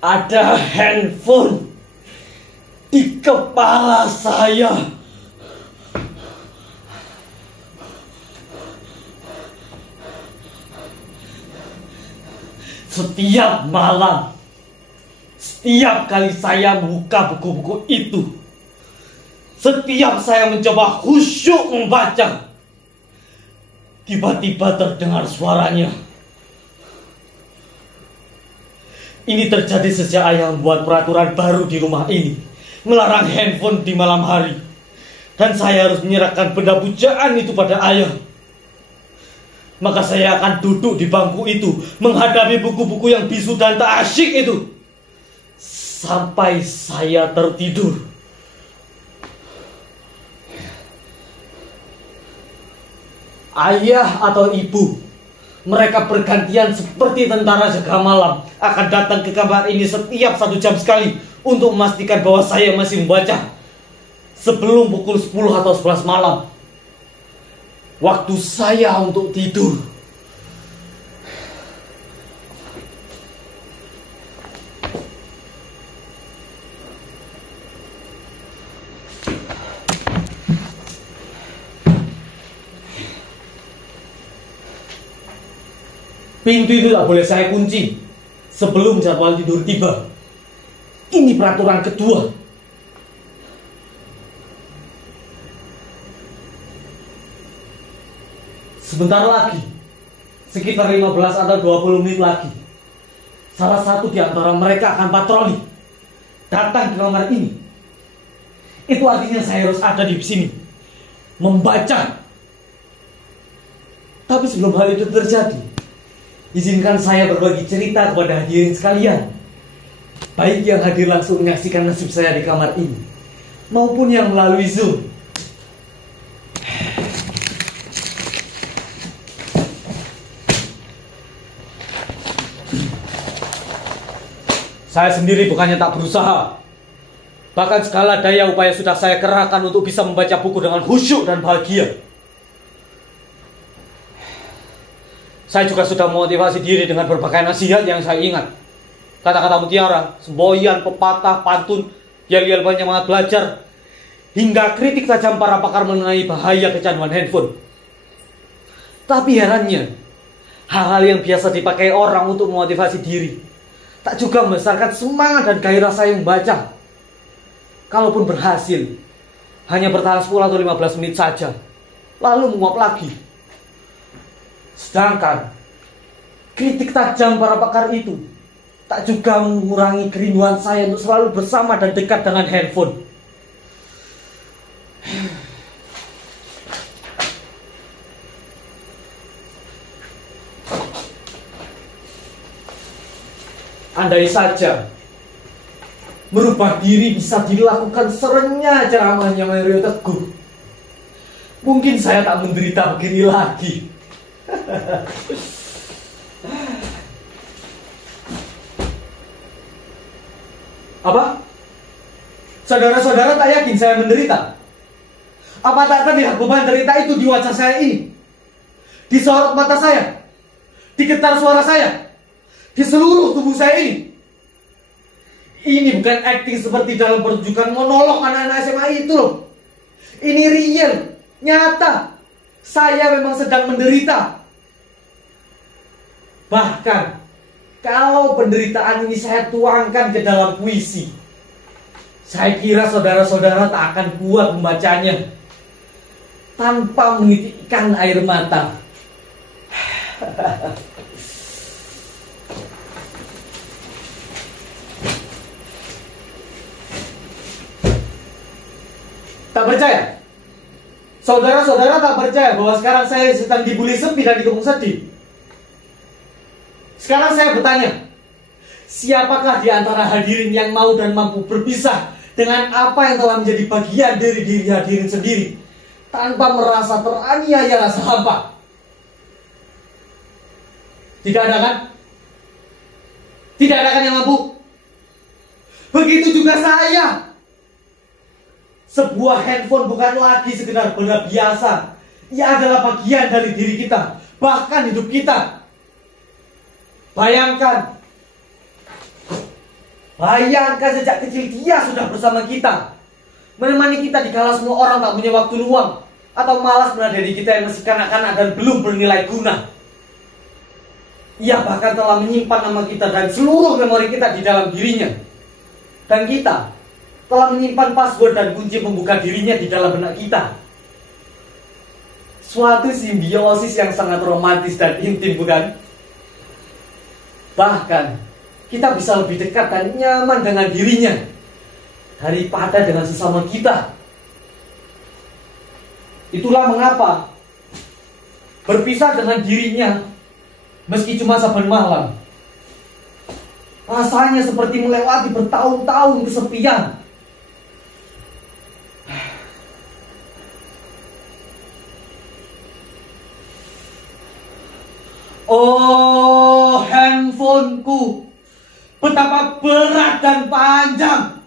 Ada handphone di kepala saya. Setiap malam, setiap kali saya buka buku-buku itu, setiap saya mencoba khusyuk membaca, tiba-tiba terdengar suaranya. Ini terjadi sejak ayah membuat peraturan baru di rumah ini, melarang handphone di malam hari. Dan saya harus menyerahkan benda pujaan itu pada ayah. Maka saya akan duduk di bangku itu, menghadapi buku-buku yang bisu dan tak asyik itu, sampai saya tertidur. Ayah atau ibu, mereka bergantian seperti tentara jaga malam, akan datang ke kamar ini setiap 1 jam sekali untuk memastikan bahwa saya masih membaca sebelum pukul 10 atau 11 malam, waktu saya untuk tidur. Pintu itu tak boleh saya kunci sebelum jadwal tidur tiba. Ini peraturan kedua. Sebentar lagi, sekitar 15 atau 20 menit lagi, salah satu di antara mereka akan patroli datang ke kamar ini. Itu artinya saya harus ada di sini membaca. Tapi sebelum hal itu terjadi, izinkan saya berbagi cerita kepada hadirin sekalian, baik yang hadir langsung menyaksikan nasib saya di kamar ini, maupun yang melalui Zoom. Saya sendiri bukannya tak berusaha, bahkan segala daya upaya sudah saya kerahkan untuk bisa membaca buku dengan khusyuk dan bahagia. Saya juga sudah memotivasi diri dengan berbagai nasihat yang saya ingat. Kata-kata mutiara, semboyan, pepatah, pantun, yel-yel penyemangat belajar, hingga kritik tajam para pakar mengenai bahaya kecanduan handphone. Tapi herannya, hal-hal yang biasa dipakai orang untuk memotivasi diri tak juga membesarkan semangat dan gairah saya membaca. Kalaupun berhasil, hanya bertahan 10 atau 15 menit saja, lalu menguap lagi. Sedangkan kritik tajam para pakar itu tak juga mengurangi kerinduan saya untuk selalu bersama dan dekat dengan handphone. Andai saja merubah diri bisa dilakukan serenyah ceramahnya Mario Teguh, mungkin saya tak menderita begini lagi. Apa? Saudara-saudara tak yakin saya menderita? Apa tak terlihat beban derita itu di wajah saya ini? Di sorot mata saya? Di getar suara saya? Di seluruh tubuh saya ini? Ini bukan acting seperti dalam pertunjukan monolog anak-anak SMA itu loh. Ini real, nyata. Saya memang sedang menderita. Bahkan kalau penderitaan ini saya tuangkan ke dalam puisi, saya kira saudara-saudara tak akan kuat membacanya tanpa menitikkan air mata. Tak percaya? Saudara-saudara tak percaya bahwa sekarang saya sedang dibully sepi dan dikepung sedih? Sekarang saya bertanya, siapakah di antara hadirin yang mau dan mampu berpisah dengan apa yang telah menjadi bagian dari diri hadirin sendiri tanpa merasa teraniaya rasa hampa? Tidak ada kan? Tidak ada kan yang mampu? Begitu juga saya. Sebuah handphone bukan lagi sekedar benda biasa. Ia adalah bagian dari diri kita, bahkan hidup kita. Bayangkan, Bayangkan sejak kecil dia sudah bersama kita, menemani kita di kala semua orang tak punya waktu luang, atau malas menadani kita yang masih kanak-kanak dan belum bernilai guna. Ia bahkan telah menyimpan nama kita dan seluruh memori kita di dalam dirinya. Dan kita telah menyimpan password dan kunci pembuka dirinya di dalam benak kita. Suatu simbiosis yang sangat romantis dan intim, bukan? Bahkan kita bisa lebih dekat dan nyaman dengan dirinya daripada dengan sesama kita. Itulah mengapa berpisah dengan dirinya, meski cuma saban malam, rasanya seperti melewati bertahun-tahun kesepian. Oh, handphoneku, betapa berat dan panjang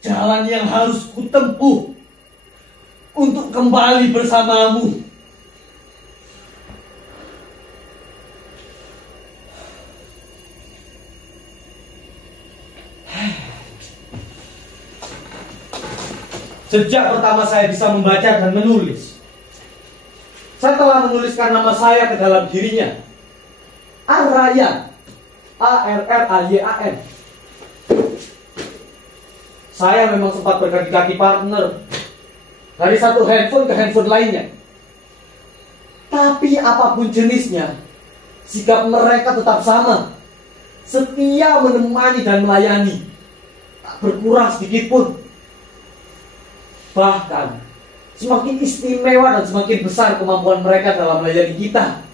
jalan yang harus kutempuh untuk kembali bersamamu. Sejak pertama saya bisa membaca dan menulis, saya telah menuliskan nama saya ke dalam dirinya. Arrayan, A-R-R-A-Y-A-N. Saya memang sempat berganti-ganti partner dari satu handphone ke handphone lainnya. Tapi apapun jenisnya, sikap mereka tetap sama. Setia menemani dan melayani, tak berkurang sedikit pun. Bahkan semakin istimewa dan semakin besar kemampuan mereka dalam melayani kita.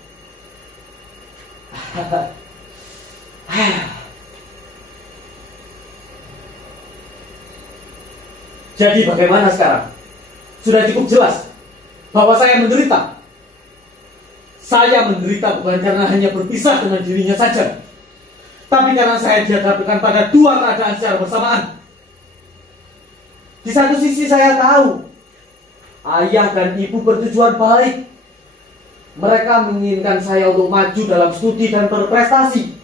Jadi bagaimana sekarang? Sudah cukup jelas bahwa saya menderita. Saya menderita bukan karena hanya berpisah dengan dirinya saja, tapi karena saya dihadapkan pada dua keadaan secara bersamaan. Di satu sisi saya tahu ayah dan ibu bertujuan baik. Mereka menginginkan saya untuk maju dalam studi dan berprestasi.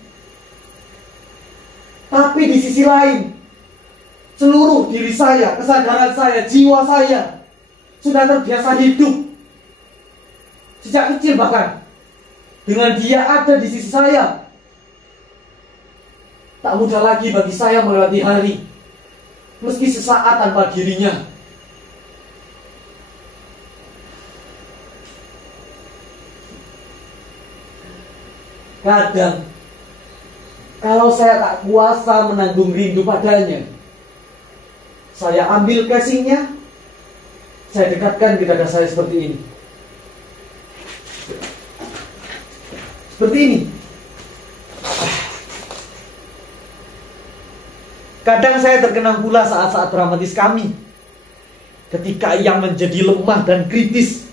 Tapi di sisi lain, seluruh diri saya, kesadaran saya, jiwa saya sudah terbiasa hidup sejak kecil, bahkan dengan dia ada di sisi saya. Tak mudah lagi bagi saya melewati hari meski sesaat tanpa dirinya. Kadang, kalau saya tak kuasa menanggung rindu padanya, saya ambil casingnya, saya dekatkan ke dada saya seperti ini. Seperti ini. Kadang saya terkenang pula saat-saat dramatis kami, ketika ia menjadi lemah dan kritis,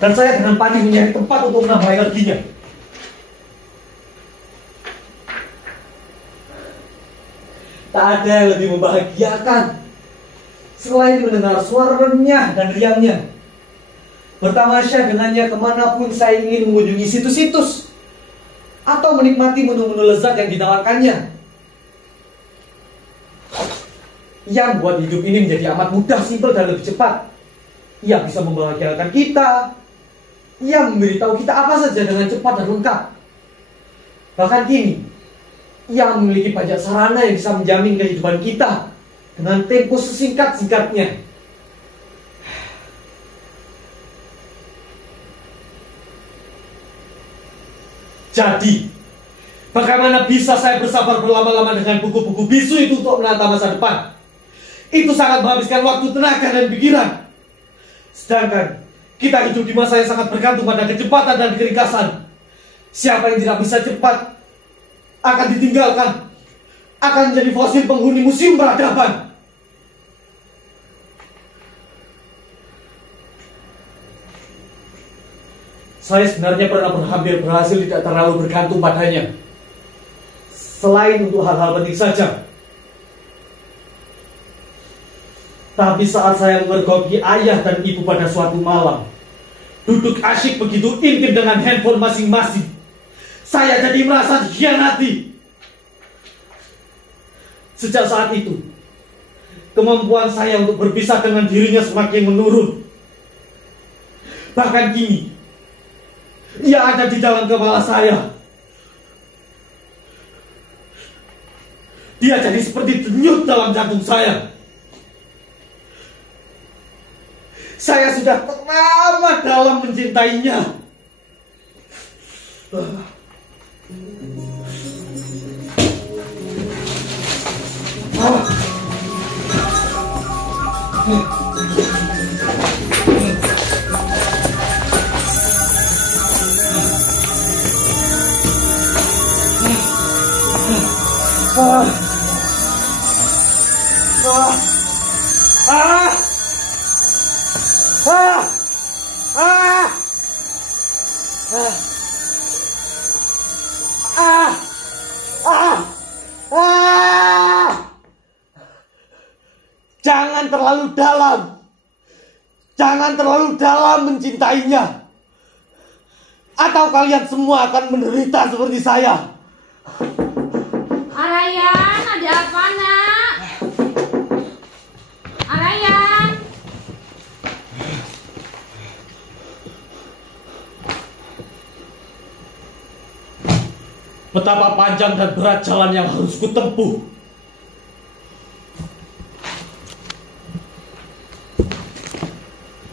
dan saya dengan panik mencari tempat untuk menambah energinya. Tak ada yang lebih membahagiakan selain mendengar suara renyah dan riangnya, bertamasya dengannya kemanapun saya ingin mengunjungi situs-situs atau menikmati menu-menu lezat yang ditawarkannya. Yang buat hidup ini menjadi amat mudah, simpel, dan lebih cepat. Ia bisa membahagiakan kita. Ia memberitahu kita apa saja dengan cepat dan lengkap. Bahkan kini, ia memiliki banyak sarana yang bisa menjamin kehidupan kita dengan tempo sesingkat-singkatnya. Jadi, bagaimana bisa saya bersabar berlama-lama dengan buku-buku bisu itu untuk menata masa depan? Itu sangat menghabiskan waktu, tenaga, dan pikiran. Sedangkan kita hidup di masa yang sangat bergantung pada kecepatan dan keringkasan. Siapa yang tidak bisa cepat akan ditinggalkan, akan menjadi fosil penghuni museum peradaban. Saya sebenarnya pernah hampir berhasil tidak terlalu bergantung padanya, selain untuk hal-hal penting saja. Tapi saat saya memergoki ayah dan ibu pada suatu malam, duduk asyik begitu intim dengan handphone masing-masing, saya jadi merasa dikhianati. Sejak saat itu, kemampuan saya untuk berpisah dengan dirinya semakin menurun. Bahkan kini, ia ada di dalam kepala saya. Dia jadi seperti denyut dalam jantung saya. Saya sudah teramat dalam mencintainya. Jangan terlalu dalam. Jangan terlalu dalam mencintainya. Atau kalian semua akan menderita seperti saya. Arayan, ada apa nak? Arayan. Betapa panjang dan berat jalan yang harus kutempuh.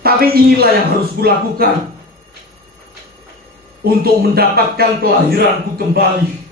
Tapi inilah yang harus kulakukan untuk mendapatkan kelahiranku kembali.